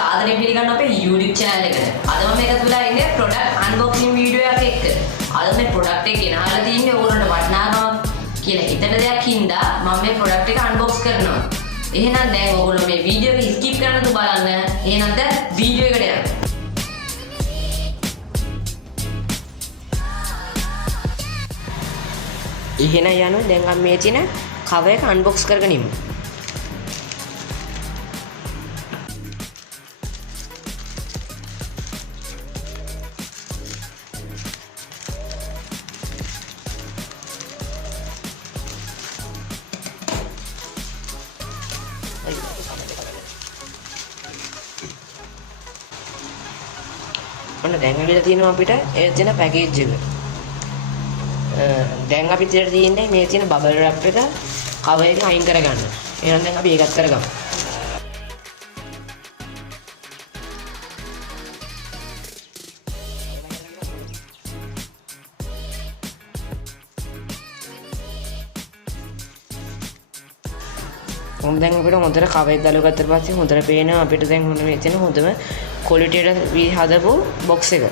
සාදරයෙන් පිළිගන්න අපේ YouTube channel එකට. අද මම එකතු වෙලා ඉන්නේ product unboxing video එකක් එක්ක. අද මේ product එක ගෙනහලා තින්නේ ඕගොල්ලන්ට වටිනාකමක් කියලා හිතන දෙයක් හින්දා මම මේ product එක unbox කරනවා. එහෙනම් දැන් ඕගොල්ලෝ මේ video එක skip කරන්න තු බලන්න. එහෙනම් දැන් video එකට යන්න. එහෙනම් යනවා දැන් අපි මේ තියෙන cover එක unbox කරගෙන ඉමු. ඔන්න දැන් ඇවිල්ලා තියෙනවා අපිට ඒ තියෙන පැකේජ් එක. දැන් අපි ඉතින් තියෙන්නේ මේ තියෙන බබල් රැප් එක කවර් එක අයින් කරගන්න. එහෙනම් දැන් අපි ඒකත් කරගමු. දැන් අපිට හොඳට කවර් එක දාලා ගත්තට පස්සේ හොඳට පේනවා අපිට දැන් මේ තියෙන හොඳම ක්වොලිටි එකට හදපු බොක්ස් එක.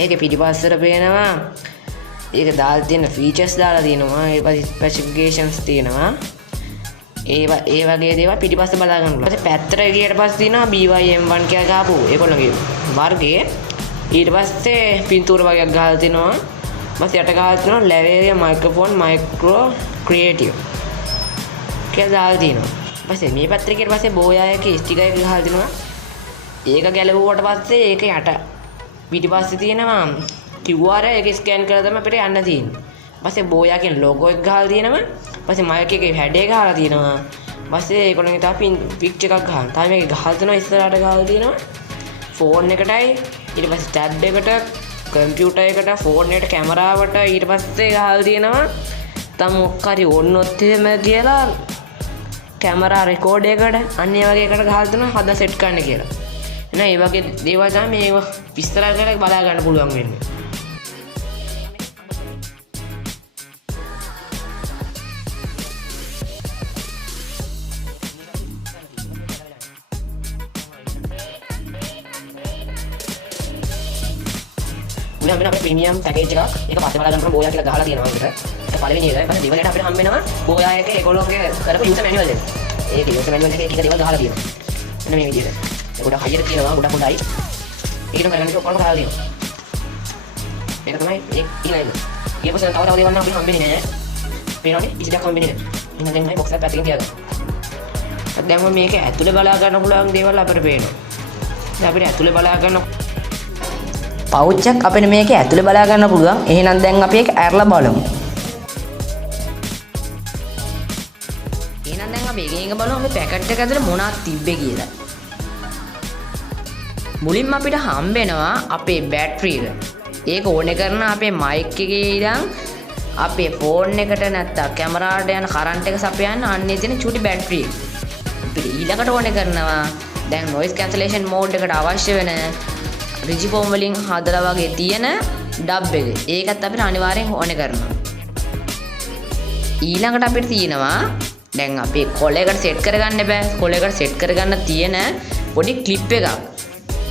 ඒකේ පිටිපස්සට පේනවා ඒක දාලා තියෙන ෆීචර්ස් දාලා තියෙනවා. ඒ වගේ ස්පෙસિෆිකේෂන්ස් තියෙනවා. ඒ වගේ දේවල් පිටිපස්ස බලා ගන්න පුළුවන්. ඊට පැත්තට ගියට පස්සේ තියෙනවා BYM1 කියලා ගහපු ඒගොල්ලෝගේ වර්ගයේ. ඊට පස්සේ පින්තූර වගේක් ගහලා තිනවා. ඊට යට ගහලා තිනවා Lavalier microphone micro creative කියලා දාලා තිනවා. ඊපස්සේ මේ පැත්තට ගියට පස්සේ බෝයාගේ ස්ටිකර් එක ගහලා තිනවා. ඒක ගැලවුවට පස්සේ ඒක යට පිටිපස්සේ තියෙනවා QR එක ස්කෑන් කරලා තමයි අපිට යන්න තියෙන්නේ. ඊපස්සේ බෝයා කියන ලෝගෝ එක ගහලා තියෙනවා. ඊපස්සේ මයික් එකේ හැඩ එක ගහලා තියෙනවා. ඊපස්සේ ඒගොල්ලන්ගේ තව පික්චර් එකක් ගහලා. තාම මේක ගහලා තියෙනවා ඉස්සරහට ගහලා තියෙනවා. ෆෝන් එකටයි ඊට පස්සේ ටැබ් එකට කම්පියුටර් එකට ෆෝන් එකට කැමරාවට ඊට පස්සේ ගහලා තියෙනවා. තම මොකක් හරි ඕනොත් එහෙම කියලා කැමරා රෙකෝඩ් එකකට අන්න ඒ වගේ එකට ගහලා තියෙනවා හදා සෙට් කරන්න කියලා. එහෙනම් මේ වගේ දේවල් තමයි මේ විස්තර කරලා බලා ගන්න පුළුවන් වෙන්නේ. උනා අපේ ප්‍රීමියම් පැකේජ් එකක් ඒක පස්සේ බලා ගන්න බෝයා කියලා ගහලා තියෙනවා අපිට. ඒක පළවෙනි එක. ඊපස්සේ දෙවෙනිට අපිට හම්බ වෙනවා බෝයා එකේ ඒගොල්ලෝගේ කරපු යූසර් මැනුවල් එක. ඒක යූසර් මැනුවල් එකේ එක දේවල් ගහලා තියෙනවා. මෙන්න මේ විදිහට. ඒක ගොඩක් හයියට තියෙනවා ගොඩක් හොඳයි. ඒක නම් කරන්නේ ඔක්කොම ගහලා තියෙනවා. මේක තමයි ඒ ඊළඟ. ඊපස්සේ තව දේවල් නම් අපිට හම්බෙන්නේ නැහැ. පේනවනේ ඉතින් හම්බෙන්නේ නැහැ. එහෙනම් දැන් මේ බොක්ස් එක පැත්තකින් තියාගන්න. දැන් මේක ඇතුලේ බලා ගන්න පුළුවන් දේවල් අපිට පේනවා. දැන් අපිට ඇතුලේ බලා ගන්න පවුච් එක අපිට මේකේ ඇතුලේ බලා ගන්න පුළුවන්. එහෙනම් දැන් අපි ඒක ඇරලා බලමු. එහෙනම් දැන් අපි එකකින් බලමු මේ පැකට් එක ඇතුලේ මොනවද තිබ්බේ කියලා. මුලින්ම අපිට හම්බ වෙනවා අපේ බැටරි එක. ඒක ඕනේ කරන අපේ මයික් එකේ ඉඳන් අපේ ෆෝන් එකට නැත්තම් කැමරාවට යන කරන්ට් එක සපයන්න අන්නේ තියෙන චූටි බැටරි එක. අපිට ඊළඟට ඕනේ කරනවා දැන් noise cancellation mode එකට අවශ්‍ය වෙන රිජිෆෝම් වලින් හදලා වගේ තියෙන ඩබ් එක. ඒකත් අපිට අනිවාර්යෙන් ඕනේ කරනවා. ඊළඟට අපිට තියෙනවා දැන් අපේ කොල එකට සෙට් කරගන්න බෑ. කොල එකට සෙට් කරගන්න තියෙන පොඩි ක්ලිප් එකක්.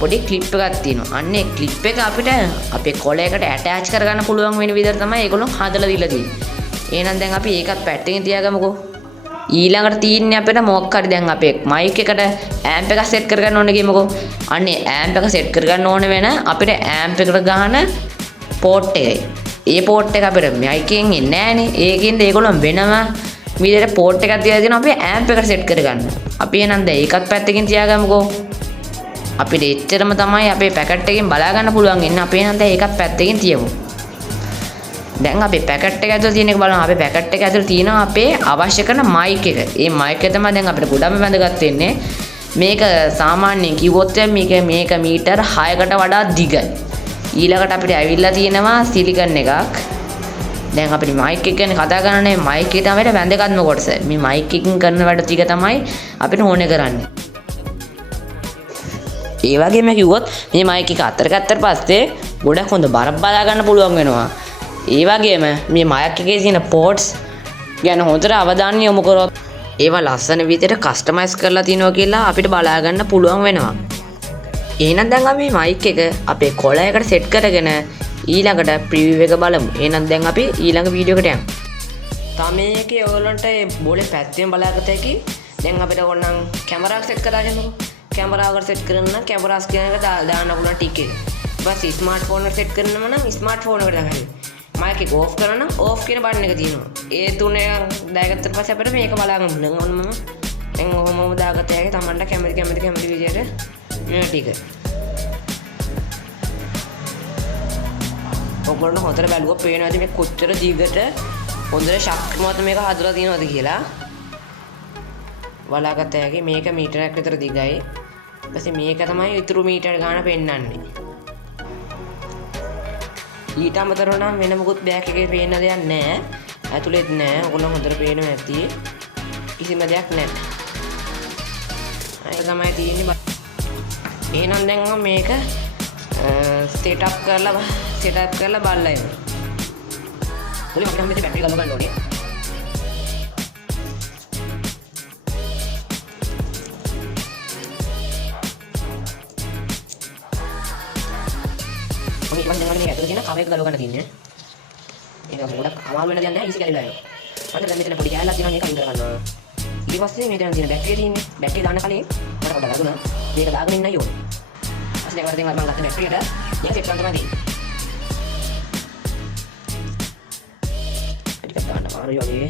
පොඩි ක්ලිප් එකක් තියෙනවා. අන්නේ ක්ලිප් එක අපිට අපේ කොල එකට ඇටච් කරගන්න පුළුවන් වෙන විදිහට තමයි ඒගොල්ලෝ හදලා දීලා තියෙන්නේ. එහෙනම් දැන් අපි ඒකත් පැත්තකින් තියාගමුකෝ. ඊළඟට තියෙන්නේ අපිට මොකක් හරි දැන් අපේ මයික් එකට ඇම්ප් එකක් සෙට් කරගන්න ඕනේ කියමුකෝ. අන්නේ ඇම්ප් එක සෙට් කරගන්න ඕනේ වෙන අපිට ඇම්ප් එකට ගහන පෝට් එකයි. ඒ පෝට් එක අපිට මයික් එකෙන් එන්නේ නැහනේ. ඒකින්ද ඒගොල්ලෝ වෙනම විදිහට පෝට් එකක් තියලා දෙනවා අපේ ඇම්ප් එකට සෙට් කරගන්න. අපි එහෙනම් දැන් ඒකත් පැත්තකින් තියාගමුකෝ. අපිට එච්චරම තමයි අපේ පැකට් එකෙන් බලා ගන්න පුළුවන් ඉන්නේ. අපි එහෙනම් දැන් ඒකත් පැත්තකින් තියමු. දැන් අපේ පැකට් එක ඇතුළේ තියෙන එක බලන්න. අපේ පැකට් එක ඇතුළේ තියෙනවා අපේ අවශ්‍ය කරන මයික් එක. මේ මයික් එක තමයි දැන් අපිට ගොඩම වැදගත් වෙන්නේ. මේක සාමාන්‍යයෙන් කිව්වොත් මේක මීටර 6කට වඩා දිගයි. ඊළඟට අපිට ඇවිල්ලා තියෙනවා සිලිකන් එකක්. දැන් අපිට මයික් එක ගැන කතා කරන්නේ මයික් එක තමයි වැදගත්ම කොටස. මේ මයික් එකකින් කරන වැඩ ටික තමයි අපිට ඕනේ කරන්නේ. ඒ වගේම කිව්වොත් මේ මයික් එක අතර ගත්තට පස්සේ ගොඩක් හොඳ බරක් බලා ගන්න පුළුවන් වෙනවා. ඒ වගේම මේ මයික් එකේ තියෙන පෝට්ස් ගැන හොඳට අවධානය යොමු කරොත් ඒවා ලස්සන විදිහට කස්ටමයිස් කරලා තිනවා කියලා අපිට බලා ගන්න පුළුවන් වෙනවා. එහෙනම් දැන් අපි මයික් එක අපේ කොලයකට සෙට් කරගෙන ඊළඟට ප්‍රිවිව් එක බලමු. එහෙනම් දැන් අපි ඊළඟ වීඩියෝ එකට යමු. තාම මේකේ ඔයගොල්ලන්ට බෝලේ පැත්තෙන් බලාගත හැකි. දැන් අපිට ඕනනම් කැමරා එක සෙට් කරගන්නකො. කැමරාව එක සෙට් කරන්න නම් කැමරාස් කියන එක දාන්න පුළුවන් ටික් එක. ඊපස්සේ ස්මාර්ට්ෆෝන් එක සෙට් කරනම නම් ස්මාර්ට්ෆෝන් එකට දාගන්න. මයික් එක ඕෆ් කරන්න නම් ඕෆ් කියන බටන් එක තියෙනවා. ඒ තුනේ දාගත්තට පස්සේ අපිට මේක බලාගන්න පුළුවන්. ඔන්න මම දැන් ඔහොමම දාගත්ත හැකි. Tamanට කැමති විදියට මේ ටික. ඔයගොල්ලෝ හොඳට බලුවා පේනවාද මේ කොච්චර දිගට හොඳට ශක්තිමත් මේක හදලා තියෙනවද කියලා. බලාගත්ත හැකි. මේක මීටරයක් විතර දිගයි. ඊපස්සේ මේක තමයි ඉතුරු මීටර ගාන පෙන්වන්නේ. ඊට අමතරව නම් වෙන මොකුත් බෑග් එකේ පේන්න දෙයක් නැහැ. ඇතුළෙත් නැහැ. ඔයගොල්ලෝ හොඳට පේනවා ඇති. කිසිම දෙයක් නැහැ. ඒක තමයි තියෙන්නේ. එහෙනම් දැන් මම මේක සෙට් අප් කරලා බලලා එන්න. මුලින්ම අපිට මේ බැටරි ගලව ගන්න ඕනේ. ඔන්න ඉතින් දැන් මේක ඇතුලේ තියෙන කවර් එක ගලව ගන්න තියෙන්නේ. ඒක ගොඩක් අමාරු වෙන දෙයක් නෑ. ඊසි කැලිලා යනවා. මට දැන් මෙතන පොඩි කැලලක් තියෙනවා මේක අයින් කර ගන්නවා. ඊට පස්සේ මේක තියෙන බැටරිය තියෙන්නේ. බැටරිය දාන්න කලින් මට පොඩ්ඩක් ලකුණා. මේක දාගෙන ඉන්නයි ඕනේ. ඊට පස්සේ දැන් මම ගත්ත බැටරියට මේක සෙට් කරන්න තමයි තියෙන්නේ. ටිකක් දාන්න අමාරුයි වගේ.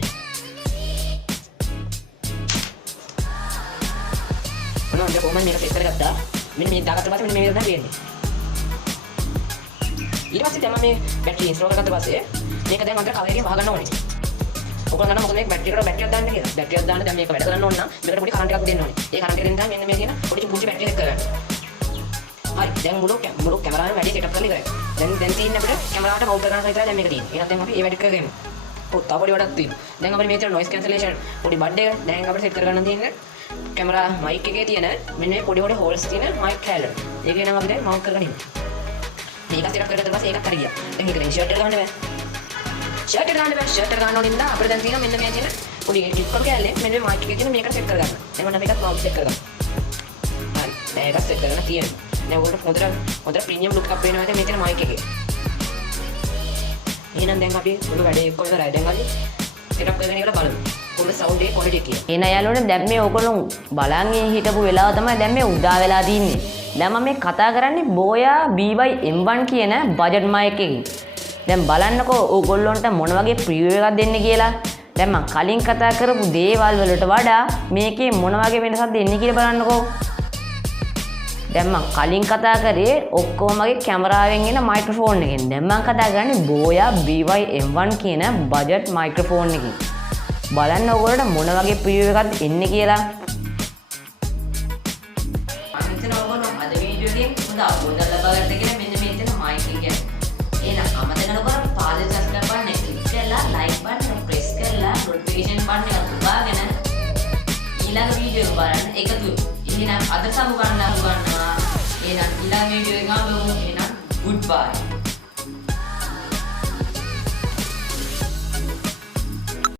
මොනවද කොහොමද මේක සෙට් කරගත්තා? මෙන්න මේක දාගත්ත පස්සේ මෙන්න මේ විදිහට තමයි වෙන්නේ. ඊට පස්සේ දැන් මම මේ බැටරි ඉන්ස්ටෝල් කරගත්ත පස්සේ මේක දැන් අතර කවර් එකෙන් වහගන්න ඕනේ. ඔයගොල්ලෝ දන්නා මොකද මේක බැටරියක් දාන්න කියලා. බැටරියක් දාන්න දැන් මේක වැඩ කරන්න ඕන නම් මේකට පොඩි කරන්ට් එකක් දෙන්න ඕනේ. ඒ කරන්ට් එක දෙන්න තමයි මෙන්න මේ තියෙන පොඩි පුංචි බැටරියක් එක්ක කරගන්න. හරි. දැන් මුළු කැමරාවෙම වැඩි සෙටප් කරලා ඉවරයි. දැන් තියෙන්නේ අපිට කැමරාවට මවුන්ට් කරගන්න විතරයි දැන් මේක තියෙන්නේ. එහෙනම් දැන් අපි ඒ වැඩ කරගෙන තව පොඩි වැඩක් තියෙනවා. දැන් අපිට මේක නොයිස් කැන්සලේෂන් පොඩි බඩ් එක දැන් අපිට සෙට් කරගන්න තියෙන්නේ කැමරා මයික් එකේ තියෙන මෙන්න මේ පොඩි හෝල්ස් තියෙන මයික් හැලර්. ඒක නම් අපිට මවුන්ට් කරගන්න ඉන්න. මේක සෙටප් කරලා ඊට පස්සේ ඒකත් හරි ගියා. දැන් මේක ෂර්ට් එක ගන්න බෑ. ෂර්ට් එක ගන්න ඕනේ ඉඳලා අපිට දැන් තියෙනවා මෙන්න මේ තියෙන පොඩි ටිප් එක කැලේ මෙන්න මේ මයික් එකේ තියෙන මේකට සෙට් කරගන්න. දැන් මම මේකත් මවුන්ට් සෙට් කරගන්න. හරි. දැන් ඒකත් සෙට් කරගෙන තියෙනවා. දැන් ඔයගොල්ලෝ හොඳට ප්‍රීමියම් ලුක් එකක් වෙනවා මේ තියෙන මයික් එකේ. එහෙනම් දැන් අපි මුළු වැඩේ එක්ක ඉවරයි. දැන් අපි සෙටප් කරගෙන ඉවර බලමු. කොහොමද සවුන්ඩ් එක ක්වොලිටි එක කියලා. එහෙනම් යාළුවනේ දැන් මේ ඔයගොල්ලෝ බලන් හිටපු වෙලාව තමයි දැන් මේ උදා වෙලා තින්නේ. දැන් මම මේ කතා කරන්නේ බෝයා BY-M1 කියන බජට් මයික් එකකින්. දැන් බලන්නකෝ ඔයගොල්ලොන්ට මොන වගේ ප්‍රිවිව් එකක් දෙන්න කියලා. දැන් මම කලින් කතා කරපු දේවල් වලට වඩා මේකේ මොන වගේ වෙනසක් දෙන්නේ කියලා බලන්නකෝ. දැන් මම කලින් කතා කරේ ඔක්කොම වගේ කැමරාවෙන් එන මයික්‍රොෆෝන් එකෙන්. දැන් මම කතා කරන්නේ බෝයා BY-M1 කියන බජට් මයික්‍රොෆෝන් එකකින්. බලන්න ඔයගොල්ලන්ට මොන වගේ ප්‍රිවිව් එකක්ද එන්නේ කියලා. අවබෝධ ලබා ගන්න කියලා මෙන්න මේ තියෙන මයික් එක කියන්නේ. එහෙනම් අමතක නොකර පාදේ සබ්ස්ක්‍රයිබ් බටන් එක ක්ලික් කරලා ලයික් බටන් එක ප්‍රෙස් කරලා නොටිෆිකේෂන් බටන් එක දබාගෙන ඊළඟ වීඩියෝ එක බලන්න එකතු වෙමු. එහෙනම් අද සමු ගන්නවා. එහෙනම් ඊළඟ වීඩියෝ එක ගමු. එහෙනම් goodbye.